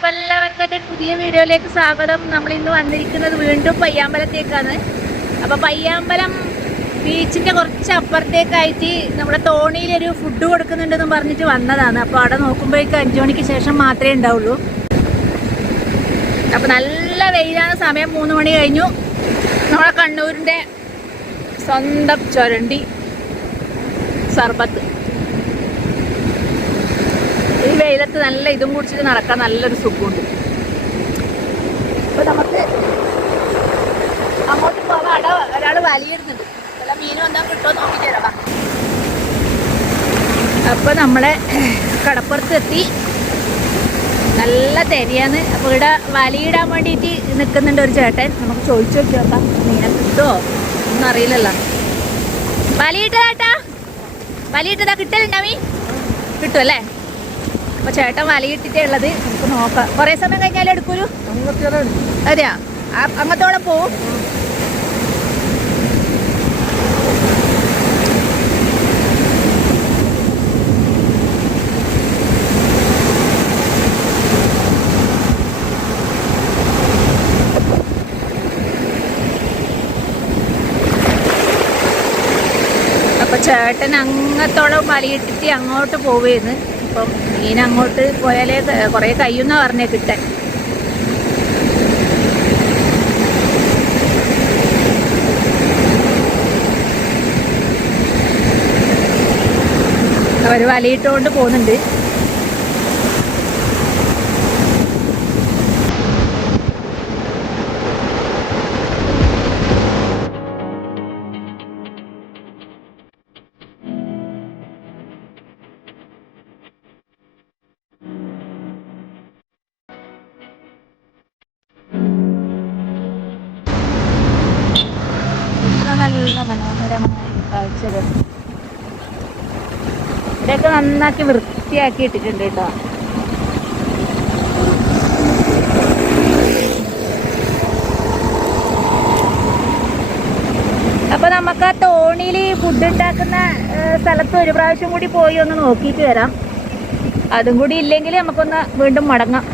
അപ്പോൾ എല്ലാവർക്കും എൻ്റെ പുതിയ വീഡിയോയിലേക്ക് സ്വാഗതം. നമ്മളിന്ന് വന്നിരിക്കുന്നത് വീണ്ടും പയ്യാമ്പലത്തേക്കാണ്. അപ്പോൾ പയ്യാമ്പലം ബീച്ചിൻ്റെ കുറച്ച് അപ്പുറത്തേക്കായിട്ട് നമ്മുടെ തോണിയിലൊരു ഫുഡ് കൊടുക്കുന്നുണ്ടെന്ന് പറഞ്ഞിട്ട് വന്നതാണ്. അപ്പോൾ അവിടെ നോക്കുമ്പോഴേക്കും 5 മണിക്ക് ശേഷം മാത്രമേ ഉണ്ടാവുള്ളൂ. അപ്പോൾ നല്ല വെയിലാണ്, സമയം 3 മണി കഴിഞ്ഞു. നമ്മളെ കണ്ണൂരിൻ്റെ സ്വന്തം ചുരണ്ടി സർബത്ത്. ഈ വെയിലത്ത് നല്ല ഇതും കുടിച്ചിട്ട് നടക്കാൻ നല്ലൊരു സുഖമുണ്ട്. അപ്പോൾ നമുക്ക് അങ്ങോട്ട് പോകാം. അവിടെ ഒരാൾ വലിയിടുന്നുണ്ട്, വല്ല മീൻ വന്നാൽ കിട്ടുമോ നോക്കിയിട്ട് തരാം. അപ്പോൾ നമ്മളെ കടപ്പുറത്ത് എത്തി. നല്ല തെരയാണ്. അപ്പോൾ ഇവിടെ വലിയിടാൻ വേണ്ടിയിട്ട് നിൽക്കുന്നുണ്ട് ഒരു ചേട്ടൻ. നമുക്ക് ചോദിച്ചു നോക്കിയോക്കാം മീനെ കിട്ടുമോ ഒന്നും അറിയില്ലല്ലോ. വലിയിട്ടതാട്ടാ, വലിയിട്ടതാ, കിട്ടലുണ്ടാവീ? കിട്ടുമല്ലേ? അപ്പോൾ ചേട്ടൻ വലയിട്ടിട്ടേ ഉള്ളത്. നമുക്ക് നോക്കാം. കുറേ സമയം കഴിഞ്ഞാലും എടുക്കൂലു. അതെയാ, അങ്ങത്തോടെ പോവും. അപ്പോൾ ചേട്ടൻ അങ്ങത്തോളം വലയിട്ടിട്ട് അങ്ങോട്ട് പോവുകയെന്ന്. അപ്പം മീൻ അങ്ങോട്ട് പോയാലേ കുറേ കഴിയുന്ന പറഞ്ഞേ കിട്ടാൻ. അവർ വലയിട്ടുകൊണ്ട് പോകുന്നുണ്ട്. നല്ല മനോഹരമായ കാഴ്ചകൾ. ഇവിടെയൊക്കെ നന്നാക്കി വൃത്തിയാക്കി ഇട്ടിട്ടുണ്ട് കേട്ടോ. അപ്പൊ നമുക്ക് ആ തോണിയിൽ ഫുഡ് ഉണ്ടാക്കുന്ന സ്ഥലത്ത് ഒരു പ്രാവശ്യം കൂടി പോയി ഒന്ന് നോക്കിയിട്ട് വരാം. അതും കൂടി ഇല്ലെങ്കിൽ നമുക്കൊന്ന് വീണ്ടും മടങ്ങാം.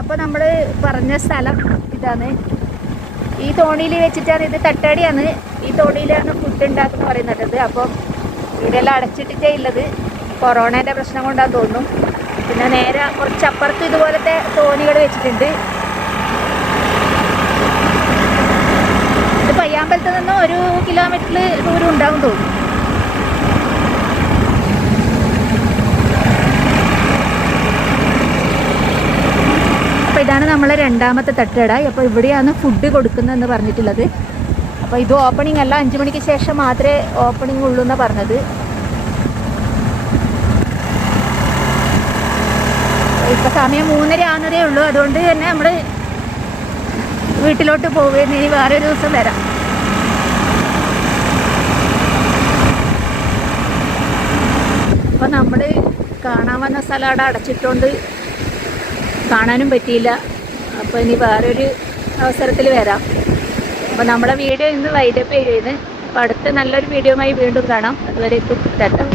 അപ്പോൾ നമ്മൾ പറഞ്ഞ സ്ഥലം ഇതാണ്. ഈ തോണിയിൽ വെച്ചിട്ടാണ്, ഇത് തട്ടാടിയാണ്. ഈ തോണിയിലാണ് ഫുഡ് ഉണ്ടാക്കുന്നത് പറയുന്നത്. അപ്പം ഇവിടെയെല്ലാം അടച്ചിട്ടിട്ടേ ഉള്ളത്. കൊറോണേൻ്റെ പ്രശ്നം കൊണ്ടാന്ന് തോന്നുന്നു. പിന്നെ നേരെ കുറച്ചപ്പുറത്ത് ഇതുപോലത്തെ തോണികൾ വെച്ചിട്ടുണ്ട്. ഇത് പയ്യാമ്പലത്ത് നിന്ന് 1 കിലോമീറ്റർ ദൂരം ഉണ്ടാവും തോന്നുന്നു. ഇതാണ് നമ്മളെ രണ്ടാമത്തെ തട്ടുകട. അപ്പോൾ ഇവിടെയാണ് ഫുഡ് കൊടുക്കുന്നതെന്ന് പറഞ്ഞിട്ടുള്ളത്. അപ്പോൾ ഇത് ഓപ്പണിംഗ് അല്ല, 5 മണിക്ക് ശേഷം മാത്രമേ ഓപ്പണിംഗ് ഉള്ളൂ എന്നാണ് പറഞ്ഞത്. ഇപ്പോൾ സമയം 3:30 ആകുന്നതേ ഉള്ളൂ. അതുകൊണ്ട് തന്നെ നമ്മൾ വീട്ടിലോട്ട് പോവുകയെന്ന്. ഇനി വേറൊരു ദിവസം വരാം. അപ്പോൾ നമ്മൾ കാണാൻ വന്ന സ്ഥലം അവിടെ അടച്ചിട്ടുകൊണ്ട് കാണാനും പറ്റിയില്ല. അപ്പോൾ ഇനി വേറൊരു അവസരത്തിൽ വരാം. അപ്പോൾ നമ്മുടെ വീഡിയോ ഇന്ന് വൈൻഡപ്പ് ചെയ്യുന്നത്. അപ്പോൾ അടുത്ത നല്ലൊരു വീഡിയോയുമായി വീണ്ടും കാണാം. അതുവരെ ടാറ്റാ.